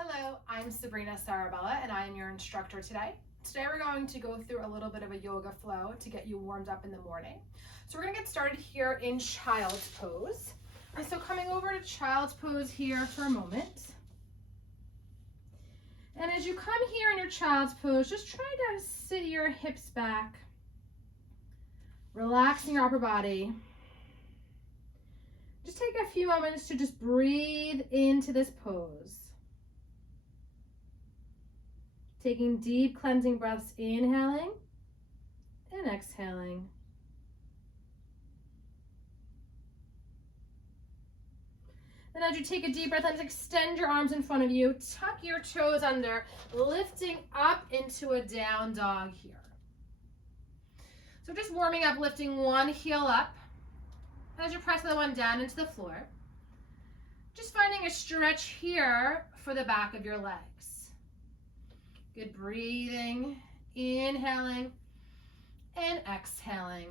Hello, I'm Sabrina Sarabella and I am your instructor today. Today we're going to go through a little bit of a yoga flow to get you warmed up in the morning. So we're going to get started here in child's pose. And so coming over to child's pose here for a moment. And as you come here in your child's pose, just try to sit your hips back, relaxing your upper body. Just take a few moments to just breathe into this pose. Taking deep cleansing breaths, inhaling and exhaling. And as you take a deep breath, let's extend your arms in front of you, tuck your toes under, lifting up into a down dog here. So just warming up, lifting one heel up as you press the other one down into the floor. Just finding a stretch here for the back of your legs. Good breathing, inhaling and exhaling.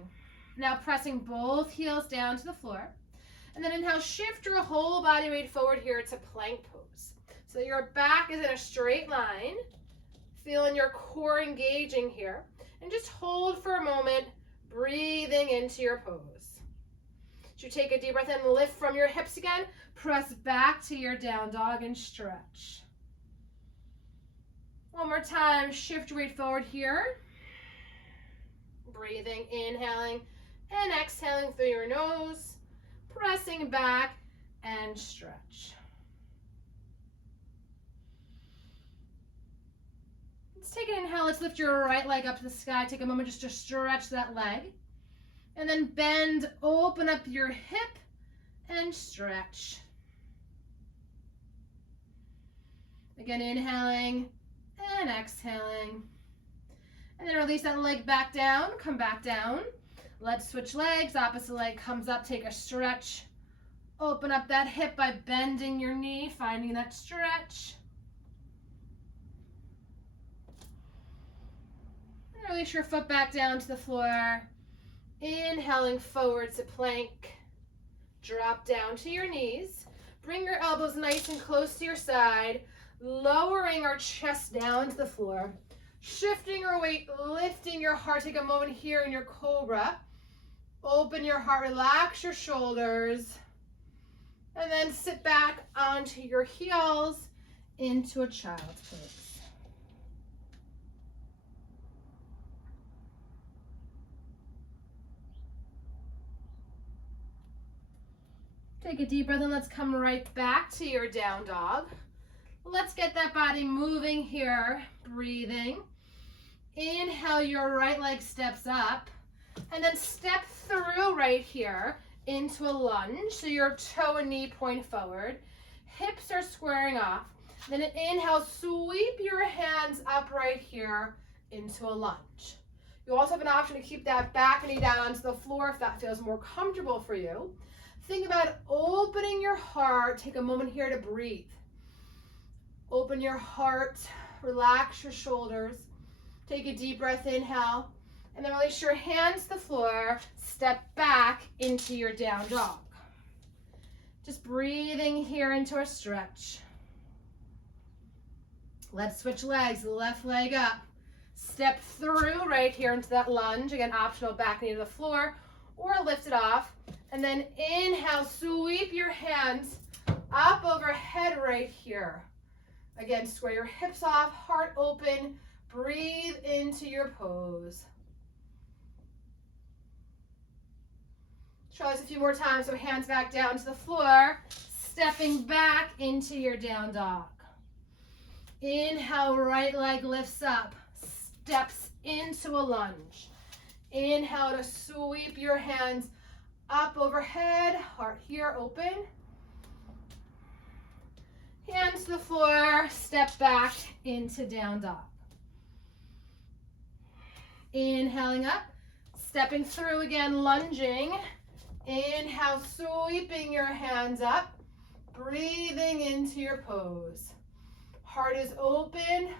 Now pressing both heels down to the floor. And then inhale, shift your whole body weight forward here to plank pose. So your back is in a straight line. Feeling your core engaging here. And just hold for a moment, breathing into your pose. As you take a deep breath in, lift from your hips again. Press back to your down dog and stretch. One more time, shift your weight forward here. Breathing, inhaling and exhaling through your nose. Pressing back and stretch. Let's take an inhale. Let's lift your right leg up to the sky. Take a moment just to stretch that leg. And then bend, open up your hip and stretch. Again, inhaling and exhaling. And then release that leg back down, come back down. Let's switch legs, opposite leg comes up, take a stretch. Open up that hip by bending your knee, finding that stretch. And release your foot back down to the floor. Inhaling forward to plank. Drop down to your knees. Bring your elbows nice and close to your side. Lowering our chest down to the floor. Shifting your weight, lifting your heart. Take a moment here in your cobra. Open your heart, relax your shoulders. And then sit back onto your heels into a child's pose. Take a deep breath and let's come right back to your down dog. Let's get that body moving here, breathing. Inhale, your right leg steps up, and then step through right here into a lunge. So your toe and knee point forward. Hips are squaring off. Then inhale, sweep your hands up right here into a lunge. You also have an option to keep that back knee down onto the floor if that feels more comfortable for you. Think about opening your heart. Take a moment here to breathe. Open your heart, relax your shoulders. Take a deep breath, inhale, and then release your hands to the floor. Step back into your down dog. Just breathing here into a stretch. Let's switch legs, left leg up. Step through right here into that lunge. Again, optional back knee to the floor or lift it off. And then inhale, sweep your hands up overhead right here. Again, square your hips off, heart open, breathe into your pose. Try this a few more times, so hands back down to the floor, stepping back into your down dog. Inhale, right leg lifts up, steps into a lunge. Inhale to sweep your hands up overhead, heart here open. Hands to the floor, step back into down dog. Inhaling up, stepping through again, lunging. Inhale, sweeping your hands up, breathing into your pose. Heart is open.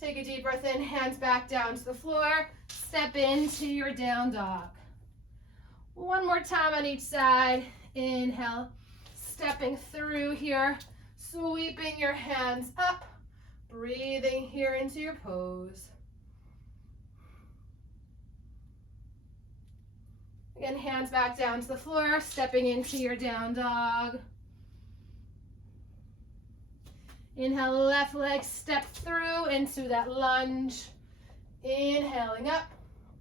Take a deep breath in, hands back down to the floor. Step into your down dog. One more time on each side. Inhale, stepping through here, sweeping your hands up, breathing here into your pose. Again, hands back down to the floor, stepping into your down dog. Inhale, left leg, step through into that lunge. Inhaling up,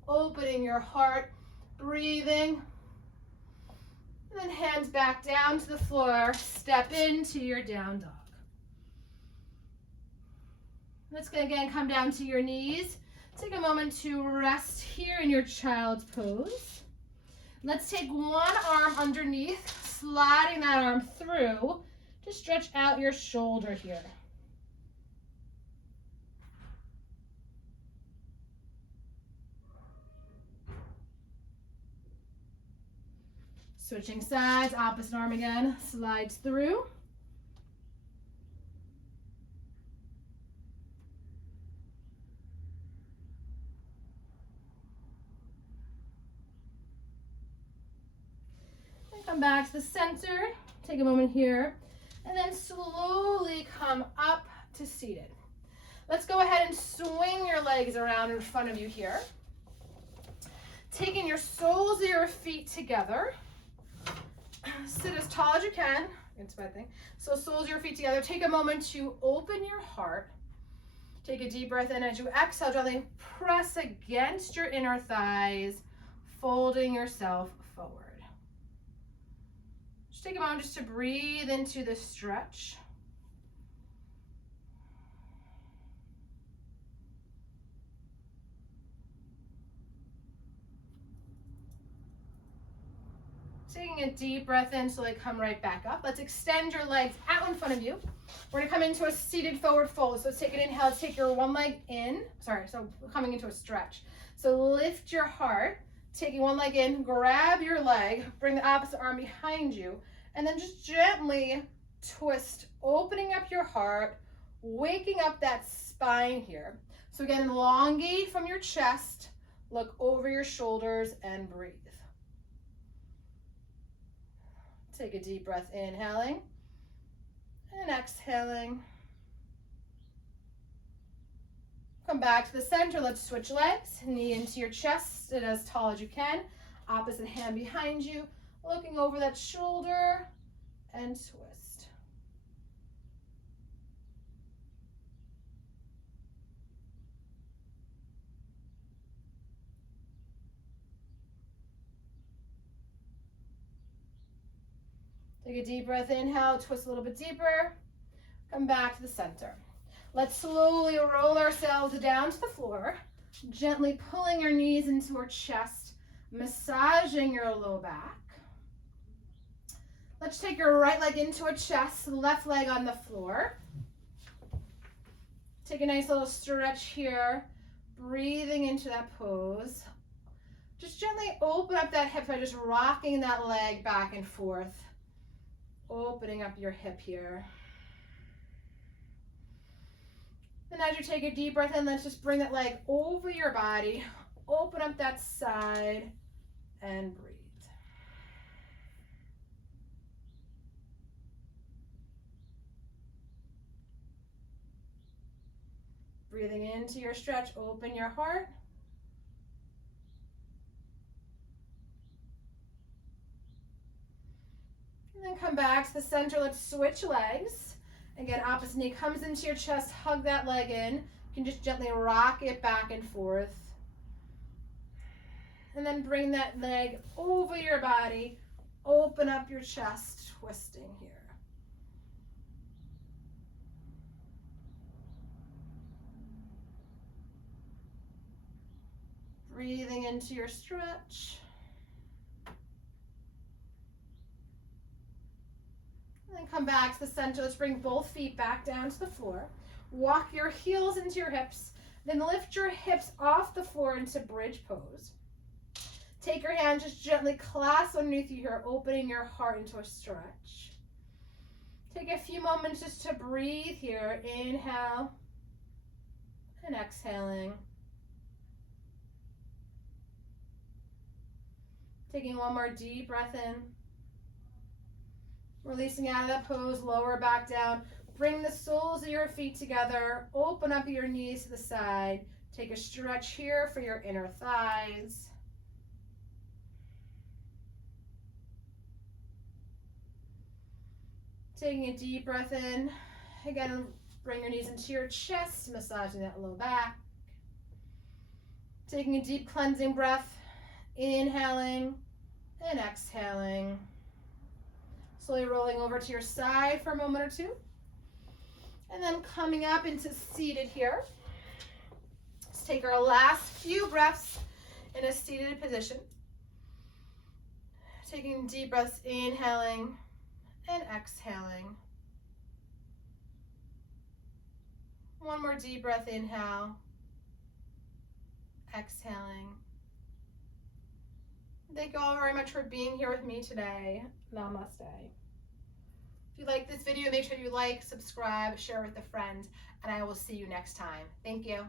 opening your heart, breathing. And then hands back down to the floor, step into your down dog. Let's again come down to your knees. Take a moment to rest here in your child's pose. Let's take one arm underneath, sliding that arm through to stretch out your shoulder here. Switching sides, opposite arm again, slides through. And come back to the center, take a moment here, and then slowly come up to seated. Let's go ahead and swing your legs around in front of you here. Taking your soles of your feet together. Sit as tall as you can. It's a bad thing. So soles of your feet together. Take a moment to open your heart. Take a deep breath in. As you exhale, gently press against your inner thighs, folding yourself forward. Just take a moment just to breathe into the stretch. Taking a deep breath in so they come right back up. Let's extend your legs out in front of you. We're gonna come into a seated forward fold. So let's take an inhale, take your one leg in. So coming into a stretch. So lift your heart, taking one leg in, grab your leg, bring the opposite arm behind you, and then just gently twist, opening up your heart, waking up that spine here. So again, elongate from your chest, look over your shoulders and breathe. Take a deep breath, inhaling and exhaling. Come back to the center. Let's switch legs. Knee into your chest, sit as tall as you can. Opposite hand behind you, looking over that shoulder and twist. Take a deep breath, inhale, twist a little bit deeper. Come back to the center. Let's slowly roll ourselves down to the floor, gently pulling our knees into our chest, massaging your low back. Let's take your right leg into a chest, left leg on the floor. Take a nice little stretch here, breathing into that pose. Just gently open up that hip by just rocking that leg back and forth. Opening up your hip here. And as you take a deep breath in, let's just bring that leg over your body, open up that side, and breathe. Breathing into your stretch, open your heart. And then come back to the center. Let's switch legs. Again, opposite knee comes into your chest. Hug that leg in. You can just gently rock it back and forth. And then bring that leg over your body. Open up your chest, twisting here. Breathing into your stretch. And then come back to the center. Let's bring both feet back down to the floor. Walk your heels into your hips. Then lift your hips off the floor into bridge pose. Take your hand, just gently clasp underneath you here, opening your heart into a stretch. Take a few moments just to breathe here. Inhale and exhaling. Taking one more deep breath in. Releasing out of that pose, lower back down. Bring the soles of your feet together. Open up your knees to the side. Take a stretch here for your inner thighs. Taking a deep breath in. Again, bring your knees into your chest, massaging that low back. Taking a deep cleansing breath. Inhaling and exhaling. Slowly rolling over to your side for a moment or two. And then coming up into seated here. Let's take our last few breaths in a seated position. Taking deep breaths, inhaling and exhaling. One more deep breath, inhale, exhaling. Thank you all very much for being here with me today. Namaste. If you like this video, make sure you like, subscribe, share with a friend, and I will see you next time. Thank you.